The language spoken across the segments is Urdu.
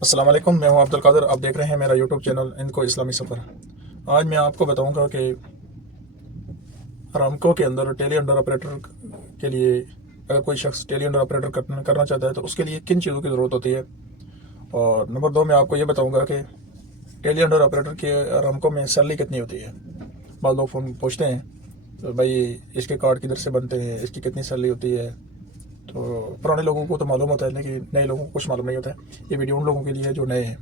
السلام علیکم، میں ہوں عبد القادر. آپ دیکھ رہے ہیں میرا یوٹیوب چینل ان کو اسلامی سفر. آج میں آپ کو بتاؤں گا کہ ارامکو کے اندر ٹیلی انڈر آپریٹر کے لیے اگر کوئی شخص ٹیلی انڈر آپریٹر کرنا چاہتا ہے تو اس کے لیے کن چیزوں کی ضرورت ہوتی ہے. اور نمبر 2 میں آپ کو یہ بتاؤں گا کہ ٹیلی انڈر آپریٹر کے ارامکو میں سیلری کتنی ہوتی ہے. بعض لوگ فون پوچھتے ہیں تو بھائی اس کے کارڈ کدھر سے بنتے ہیں، اس کی کتنی سیلری ہوتی ہے. تو پرانے لوگوں کو تو معلوم ہوتا ہے لیکن نئے لوگوں کو کچھ معلوم نہیں ہوتا ہے. یہ ویڈیو ان لوگوں کے لیے جو نئے ہیں.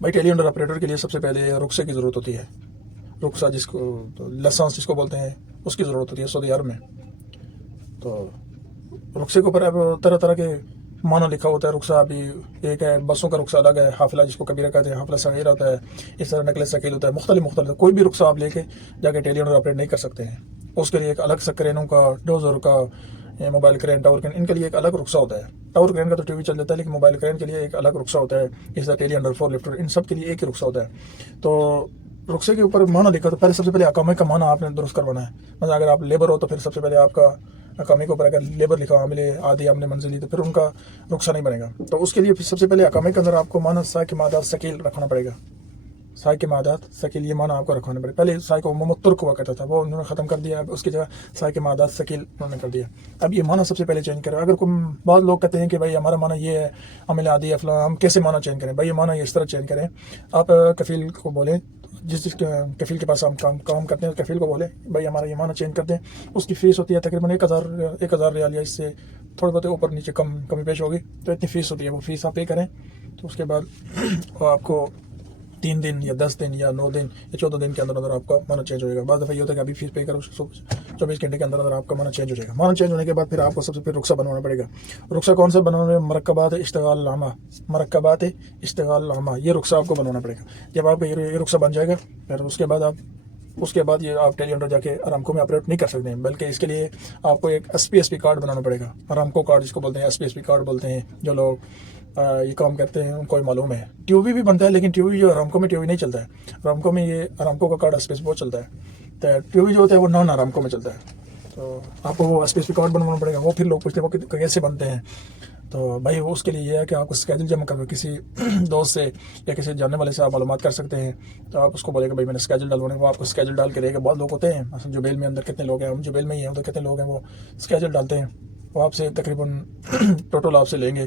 بھائی ٹیلی انڈر آپریٹر کے لیے سب سے پہلے رخصے کی ضرورت ہوتی ہے. رخصہ جس کو لائسنس جس کو بولتے ہیں اس کی ضرورت ہوتی ہے سعودی عرب میں. تو رخصے کے اوپر اب طرح طرح کے معنی لکھا ہوتا ہے. رخصہ ابھی ایک ہے، بسوں کا رخصہ الگ ہے، حافلہ جس کو کبیرہ کہتے ہیں، حافلہ صغیر ہوتا ہے، اس طرح نقل ثقیل ہوتا ہے. مختلف کوئی بھی رخصہ آپ لے کے جا کے ٹیلی انڈر آپریٹ نہیں کر سکتے ہیں. اس کے لیے ایک الگ سا کرینوں کا، ڈوزر کا، موبائل کرین، ٹاور کرین، ان کے لیے ایک الگ رخصہ ہوتا ہے. ٹاور کرین کا تو ٹی وی چل جاتا ہے لیکن موبائل کرین کے لیے ایک الگ رخصہ ہوتا ہے. اس طرح ٹیلی انڈر، فور لفٹر، ان سب کے لیے ایک ہی رخصہ ہوتا ہے. تو رخصے کے اوپر معنی لکھا تو پہلے سب سے پہلے اقامے کا معنی آپ نے درست کروانا ہے. مثلا اگر آپ لیبر ہو تو پھر سب سے پہلے آپ کا اقامے کے اوپر اگر لیبر لکھا عامل عادی عامل منزلی تو پھر ان کا رخصہ نہیں بنے گا. تو اس کے لیے سب سے پہلے اقامے کے اندر آپ کو معنی سا کے مادات ثقیل رکھنا پڑے گا. سائے کے مادات ثقیل، یہ معنی آپ کو رکھوانا پڑے. پہلے سائے کو عموماً ترک ہوا کرتا تھا، وہ انہوں نے ختم کر دیا. اب اس کی جگہ سائے کے مادات ثقیل انہوں نے کر دیا. اب یہ معنی سب سے پہلے چینج کریں. اگر کوئی بعض لوگ کہتے ہیں کہ بھائی ہمارا معنی یہ ہے عامل عادی افلا، ہم کیسے معنی چینج کریں؟ بھائی یہ معنی اس طرح چینج کریں. آپ کفیل کو بولیں، جس کفیل کے پاس ہم کام کرتے ہیں کفیل کو بولیں بھائی ہمارا یہ معنی چینج کر دیں. اس کی فیس ہوتی ہے تقریباً 1000 ریال، یا اس سے تھوڑے بہت اوپر نیچے کمی بیش ہوگی تو اتنی فیس ہوتی ہے. وہ فیس آپ پے کریں تو اس کے بعد وہ آپ کو 3 دن یا 10 دن یا 9 دن یا 14 دن کے اندر آپ کا معنی چینج ہو جائے گا. بعض دفعہ یہ ہوتا ہے کہ ابھی فیس پے کرو 24 گھنٹے کے اندر آپ کا معنی چینج ہو جائے گا. معنی چینج ہونے کے بعد پھر آپ کو سب سے پھر رخصہ بنوانا پڑے گا. رخصہ کون سا بنوانا ہے؟ مرکبات اشتغال عامہ، یہ رخصہ آپ کو بنوانا پڑے گا. جب آپ کا یہ رخصہ بن جائے گا پھر اس کے بعد یہ آپ ٹیلی انڈر جا کے ارامکو میں آپریٹ نہیں کر سکتے ہیں، بلکہ اس کے لیے آپ کو ایک ایس پی کارڈ بنانا پڑے گا. ارامکو کارڈ جس کو بولتے ہیں، ایس پی کارڈ بولتے ہیں. جو لوگ یہ کام کرتے ہیں ان کو معلوم ہے. ٹیو وی بھی بنتا ہے لیکن ٹیو وی جو ارامکو میں ٹیو وی نہیں چلتا ہے. ارامکو میں یہ ارامکو کا کارڈ ایس پی بہت چلتا ہے. تو ٹیو وی جو ہوتا ہے وہ نان ارامکو میں چلتا ہے. تو آپ کو وہ ایس پی کارڈ بنوانا پڑے گا. وہ پھر لوگ پوچھتے ہیں وہ کیسے بنتے ہیں. تو بھائی اس کے لیے یہ ہے کہ آپ کو اسکیجول جمع کرو. کسی دوست سے یا کسی جاننے والے سے آپ معلومات کر سکتے ہیں. تو آپ اس کو بولے گا بھائی میں نے اسکیجول ڈالوانا ہے، وہ آپ کو اسکیجول ڈال کے دے گا. بہت لوگ ہوتے ہیں مثلا جبیل میں اندر کتنے لوگ ہیں، ہم جبیل میں ہی ہیں، ادھر کتنے لوگ ہیں، وہ اسکیجول ڈالتے ہیں. وہ آپ سے تقریباً ٹوٹل آپ سے لیں گے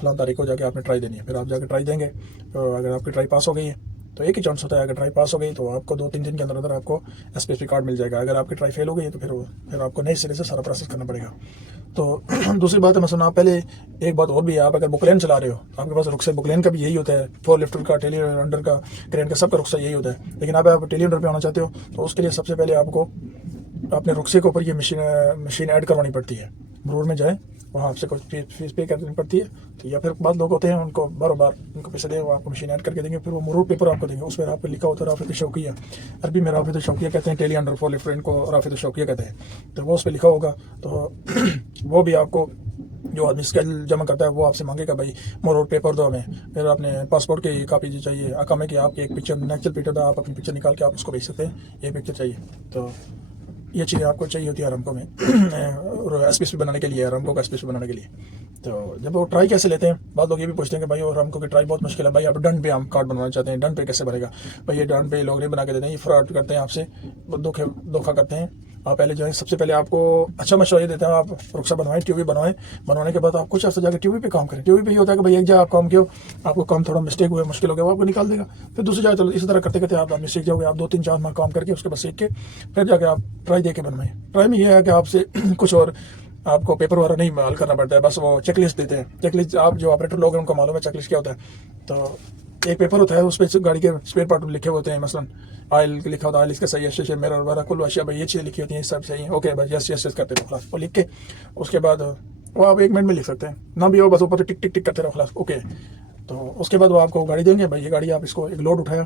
فلاں تاریخ کو جا کے آپ نے ٹرائی دینی ہے. پھر آپ جا کے ٹرائی دیں گے. تو اگر آپ کی ٹرائی پاس ہو گئی ہے تو ایک ہی چانس ہوتا ہے، اگر ٹرائی پاس ہو گئی تو آپ کو 2-3 دن کے اندر آپ کو ایس پی کارڈ مل جائے گا. اگر آپ کی ٹرائی فیل ہو گئی ہے تو پھر آپ کو نئے سرے سے سارا پروسیس کرنا پڑے گا. تو دوسری بات ہے مثلا آپ پہلے ایک بات اور بھی ہے، آپ اگر بک لین چلا رہے ہو آپ کے پاس رخصہ بک لین کا بھی یہی ہوتا ہے، 4 لفٹر کا، ٹیلی انڈر کا، کرین کا، سب کا رخصہ یہی ہوتا ہے. لیکن آپ ٹیلی انڈر پہ آنا چاہتے ہو تو اس کے لیے سب سے پہلے آپ کو اپنے رخصے کے اوپر یہ مشین ایڈ کروانی پڑتی ہے. مرور میں جائیں، وہاں آپ سے کچھ فیس پے کرنی پڑتی ہے. تو یا پھر بعض لوگ ہوتے ہیں ان کو بار ان کو پیسے دیں، وہ آپ کو مشین ایڈ کر کے دیں گے. پھر وہ مرور پیپر آپ کو دیں گے، اس پر آپ کو لکھا ہوتا ہے رافت شوقیہ. عربی میں رافت شوقیہ کہتے ہیں، ٹیلی انڈر 4 لفٹر ان کو رافت شوقیہ کہتے ہیں. تو وہ اس پہ لکھا ہوگا. تو وہ بھی آپ کو جو آدمی اسکیجول جمع کرتا ہے وہ آپ سے مانگے گا بھائی مرور پیپر دو ہمیں. پھر اپنے پاسپورٹ کی کاپی چاہیے، اقامے کی آپ کی ایک پکچر، نیچرل پکچر تھا، آپ اپنی پکچر نکال کے آپ اس کو بھیج سکتے ہیں. یہ پکچر چاہیے. تو یہ چیزیں آپ کو چاہیے ہوتی ہے ارامکو میں ایس پی بنانے کے لیے، ارامکو کا ایس پی بنانے کے لیے. تو جب وہ ٹرائی کیسے لیتے ہیں، بعض لوگ یہ بھی پوچھتے ہیں کہ بھائی ارامکو کی ٹرائی بہت مشکل ہے. بھائی آپ ڈن پہ ہم کارڈ بنوانا چاہتے ہیں، ڈن پہ کیسے بنے گا؟ بھائی یہ ڈن پہ لوگ نہیں بنا کے دیتے ہیں، یہ فراڈ کرتے ہیں، آپ سے دھوکہ کرتے ہیں. آپ پہلے جو ہے سب سے پہلے آپ کو اچھا مشورہ دیتے ہیں، آپ رخصہ بنوائیں، ٹیو وی بنوائیں. بنوانے کے بعد آپ کچھ عرصہ جا کے ٹیو وی پہ کام کریں. ٹیو وی پہ یہ ہوتا ہے کہ بھائی ایک جگہ آپ کام کیا، آپ کو کام تھوڑا مسٹیک ہوئے، مشکل ہو گیا، وہ آپ کو نکال دے گا. پھر دوسری جگہ چلو، اسی طرح کرتے کرتے آپ سیکھ جاؤ گے. آپ 2-3-4 ماہ کام کر کے اس کے بعد سیکھ کے پھر جا کے آپ ٹرائی دے کے بنوائیں. ٹرائی میں یہ ہے کہ آپ سے کچھ اور آپ کو پیپر وغیرہ نہیں حل کرنا پڑتا ہے، بس وہ چیک لسٹ دیتے ہیں. چیک لسٹ آپ جو آپریٹر لوگ ہیں ان کو معلوم ہے چیک لسٹ کیا ہوتا ہے. تو ایک پیپر ہوتا ہے، اس پہ گاڑی کے اسپیئر پارٹ لکھے ہوتے ہیں. مثلا آئل لکھا ہوتا ہے، آئل اس کا صحیح ہے، شیشے میرر وغیرہ کل اشیاء بھائی یہ چیزیں لکھی ہوتی ہیں، سب صحیح ہیں. اوکے بھائی یس کرتے رہو خلاص. وہ لکھ کے اس کے بعد وہ آپ 1 منٹ میں لکھ سکتے ہیں، نہ بھی ہو بس اوپر ٹک ٹک ٹک کرتے رہو خلاص. اوکے. تو اس کے بعد وہ آپ کو گاڑی دیں گے. بھائی یہ گاڑی آپ اس کو ایک لوڈ اٹھایا،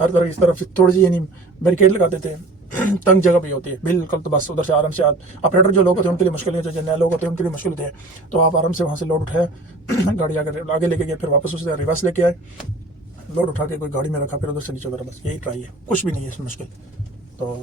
ہر طرف اس طرف تھوڑی سی یعنی بیریکیڈ لگا دیتے ہیں، تنگ جگہ بھی ہوتی ہے بالکل. تو بس ادھر سے آرام سے آپریٹر جو لوگ ہوتے ہیں ان کے لیے مشکل ہوتی ہے، جو نئے لوگ ہوتے ہیں ان کے لیے مشکل ہوتی ہے. تو آپ آرام سے وہاں سے لوڈ اٹھایا، گاڑی آگے لے کے گئے، پھر واپس اسے ریورس لے کے آئے، لوڈ اٹھا کے کوئی گاڑی میں رکھا، پھر ادھر سے نیچے اترا. بس یہی ٹرائی ہے، کچھ بھی نہیں ہے اس میں مشکل. تو